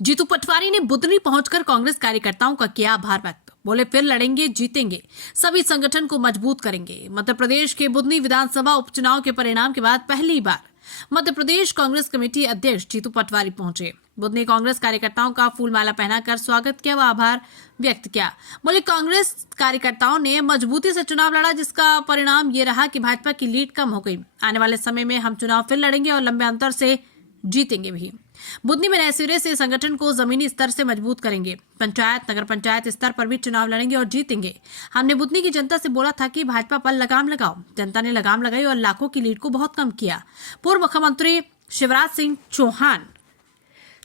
जीतू पटवारी ने बुधनी पहुंचकर कांग्रेस कार्यकर्ताओं का किया आभार व्यक्त। बोले फिर लड़ेंगे, जीतेंगे, सभी संगठन को मजबूत करेंगे। मध्य प्रदेश के बुधनी विधानसभा उपचुनाव के परिणाम के बाद पहली बार मध्य प्रदेश कांग्रेस कमेटी अध्यक्ष जीतू पटवारी पहुंचे। बुधनी कांग्रेस कार्यकर्ताओं का फूलमाला पहनाकर स्वागत किया व आभार व्यक्त किया। बोले कांग्रेस कार्यकर्ताओं ने मजबूती से चुनाव लड़ा, जिसका परिणाम ये रहा कि भाजपा की लीड कम हो गई। आने वाले समय में हम चुनाव फिर लड़ेंगे और लंबे अंतर से जीतेंगे भी। बुधनी में नए सिरे से संगठन को जमीनी स्तर से मजबूत करेंगे। पंचायत, नगर पंचायत स्तर पर भी चुनाव लड़ेंगे और जीतेंगे। हमने बुधनी की जनता से बोला था कि भाजपा पर लगाम लगाओ। जनता ने लगाम लगाई और लाखों की लीड को बहुत कम किया। पूर्व मुख्यमंत्री शिवराज सिंह चौहान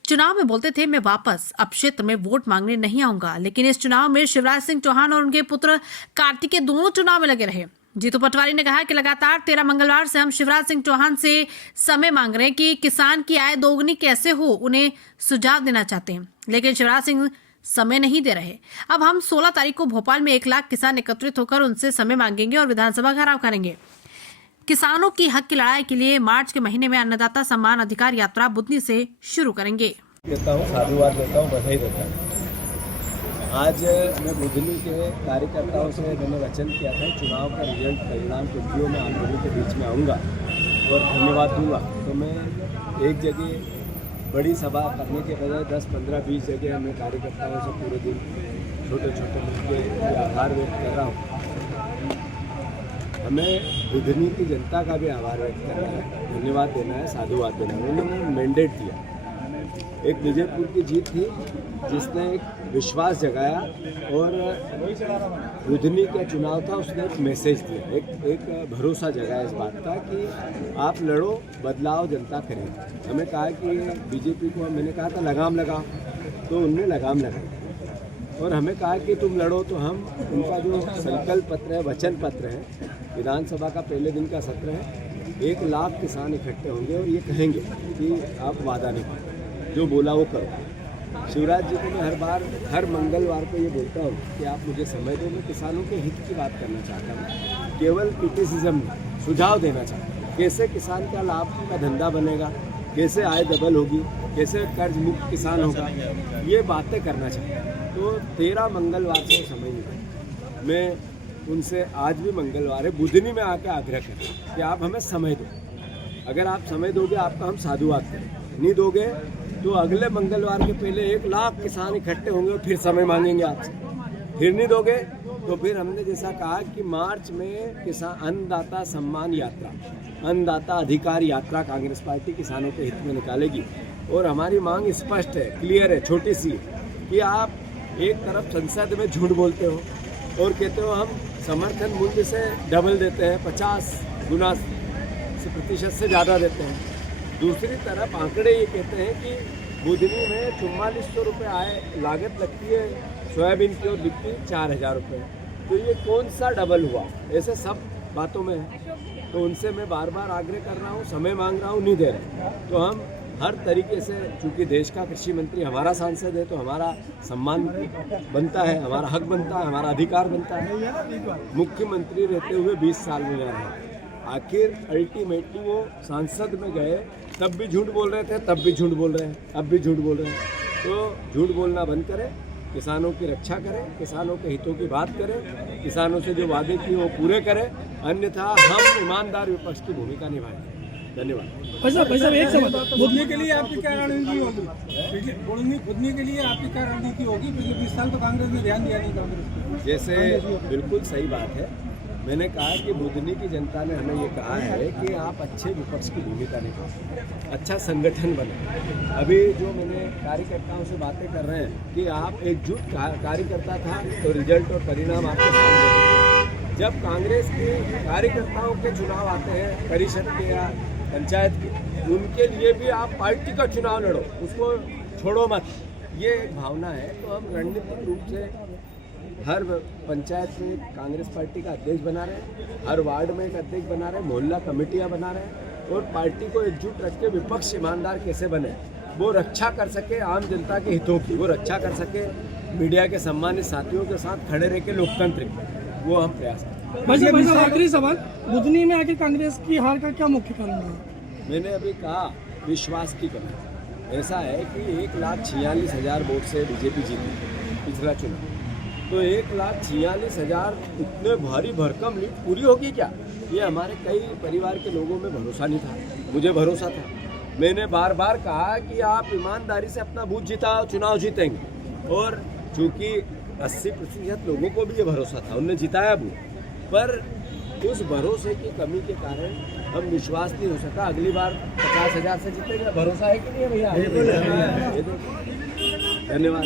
चुनाव में बोलते थे, मैं वापस अब क्षेत्र में वोट मांगने नहीं आऊंगा, लेकिन इस चुनाव में शिवराज सिंह चौहान और उनके पुत्र कार्तिकेय दोनों चुनाव में लगे रहे। जीतू पटवारी ने कहा कि लगातार 13 मंगलवार से हम शिवराज सिंह चौहान से समय मांग रहे हैं कि किसान की आय दोगुनी कैसे हो, उन्हें सुझाव देना चाहते हैं, लेकिन शिवराज सिंह समय नहीं दे रहे। अब हम 16 तारीख को भोपाल में 1 लाख किसान एकत्रित होकर उनसे समय मांगेंगे और विधानसभा घेराव करेंगे। किसानों की हक की लड़ाई के लिए मार्च के महीने में अन्नदाता सम्मान अधिकार यात्रा बुधनी से शुरू करेंगे। साधुवाद देता हूँ, बधाई देता हूँ। आज मैं बुधनी के कार्यकर्ताओं से मैंने वचन किया था चुनाव का रिजल्ट परिणाम के वीडियो में आप लोगों के बीच में आऊँगा और धन्यवाद दूंगा। तो मैं एक जगह बड़ी सभा करने के बजाय 10, 15, 20 जगह मैं कार्यकर्ताओं से पूरे दिन छोटे छोटे मुद्दे आभार व्यक्त कर रहा हूँ। हमें बुधनी की जनता का भी आभार व्यक्त करना है, धन्यवाद देना है, साधुवाद देना है। उन्होंने मैंडेट दिया। एक विजयपुर की जीत थी जिसने एक विश्वास जगाया और बुधनी का चुनाव था, उसने एक मैसेज दिया, एक भरोसा जगाया इस बात का कि आप लड़ो, बदलाव जनता करेगी। हमें कहा कि बीजेपी को, मैंने कहा था लगाम लगाओ, तो उनने लगाम लगाई और हमें कहा कि तुम लड़ो। तो हम उनका जो संकल्प पत्र है, वचन पत्र है, विधानसभा का पहले दिन का सत्र है, 1 लाख किसान इकट्ठे होंगे और ये कहेंगे कि आप वादा निभाओ, जो बोला वो करो। शिवराज जी को मैं हर मंगलवार को ये बोलता हूँ कि आप मुझे समय दो, मैं किसानों के हित की बात करना चाहता हूँ, केवल क्रिटिसिज्म नहीं, सुझाव देना चाहता हूँ। कैसे किसान का लाभ का धंधा बनेगा, कैसे आय डबल होगी, कैसे कर्ज मुक्त किसान होगा, ये बातें करना चाहता हूँ। तो 13 मंगलवार से समय मिला। मैं उनसे आज भी मंगलवार है बुधनी में आके आग्रह करें कि आप हमें समय दो। अगर आप समय दोगे आपका हम साधुवाद करें, नहीं दोगे तो अगले मंगलवार के पहले 1 लाख किसान इकट्ठे होंगे और फिर समय मांगेंगे आपसे। फिर नहीं दोगे तो फिर हमने जैसा कहा कि मार्च में किसान अन्नदाता सम्मान यात्रा, अन्नदाता अधिकार यात्रा कांग्रेस पार्टी किसानों के हित में निकालेगी। और हमारी मांग स्पष्ट है, क्लियर है, छोटी सी, कि आप एक तरफ संसद में झूठ बोलते हो और कहते हो हम समर्थन मूल्य से डबल देते हैं, 50 गुना प्रतिशत से ज़्यादा देते हैं। दूसरी तरफ आंकड़े ये कहते हैं कि बुधनी में 4400 रुपये आय लागत लगती है सोयाबीन की और बिकती 4000 रुपये। तो ये कौन सा डबल हुआ? ऐसे सब बातों में है। तो उनसे मैं बार बार आग्रह कर रहा हूँ, समय मांग रहा हूँ, नहीं दे रहे। तो हम हर तरीके से, चूँकि देश का कृषि मंत्री हमारा सांसद है, तो हमारा सम्मान बनता है, हमारा हक बनता है, हमारा अधिकार बनता है। मुख्यमंत्री रहते हुए 20 साल में रहे, आखिर अल्टीमेटली वो सांसद में गए, तब भी झूठ बोल रहे थे, तब भी झूठ बोल रहे हैं, अब भी झूठ बोल रहे हैं। तो झूठ बोलना बंद करें, किसानों की रक्षा करें, किसानों के हितों की बात करें, किसानों से जो वादे किए वो पूरे करें, अन्यथा हम ईमानदार विपक्ष की भूमिका निभाएंगे। धन्यवाद। भाई एक सवाल, बुधनी के लिए आपकी क्या रणनीति होगी? बुधनी के लिए आपकी क्या रणनीति होगी? पिछले 20 साल तो कांग्रेस ने ध्यान दिया नहीं कांग्रेस को। जैसे बिल्कुल सही बात है, मैंने कहा कि बुधनी की जनता ने हमें ये कहा है कि आप अच्छे विपक्ष की भूमिका निभाएं, अच्छा संगठन बने। अभी जो मैंने कार्यकर्ताओं से बातें कर रहे हैं कि आप एकजुट कार्यकर्ता था तो रिजल्ट और परिणाम आपके सामने। जब कांग्रेस के कार्यकर्ताओं के चुनाव आते हैं, परिषद के या पंचायत के, उनके लिए भी आप पार्टी का चुनाव लड़ो, उसको छोड़ो मत, ये एक भावना है। तो हम रणनीतिक रूप से हर पंचायत में कांग्रेस पार्टी का अध्यक्ष बना रहे हैं, हर वार्ड में एक अध्यक्ष बना रहे हैं, मोहल्ला कमेटियां बना रहे हैं और पार्टी को एकजुट रख के विपक्ष ईमानदार कैसे बने, वो रक्षा कर सके आम जनता के हितों की, वो रक्षा कर सके मीडिया के सम्मानित साथियों के साथ खड़े रह के लोकतंत्र, वो हम प्रयास करें। आखिरी सवाल, बुधनी में आके कांग्रेस की हार का क्या मुख्य कारण है? मैंने अभी कहा, विश्वास की कमी। ऐसा है कि 1,46,000 वोट से बीजेपी जीती पिछला चुनाव, तो 1,46,000 इतने भारी भरकम लीड पूरी होगी क्या? ये हमारे कई परिवार के लोगों में भरोसा नहीं था, मुझे भरोसा था। मैंने बार बार कहा कि आप ईमानदारी से अपना बूथ जिताओ, चुनाव जीतेंगे। और चूंकि 80% लोगों को भी ये भरोसा था, उन्होंने जिताया बूथ, पर उस भरोसे की कमी के कारण हम विश्वास नहीं हो सका। अगली बार 50,000 से जीतेंगे, भरोसा है कि नहीं है भैया? धन्यवाद।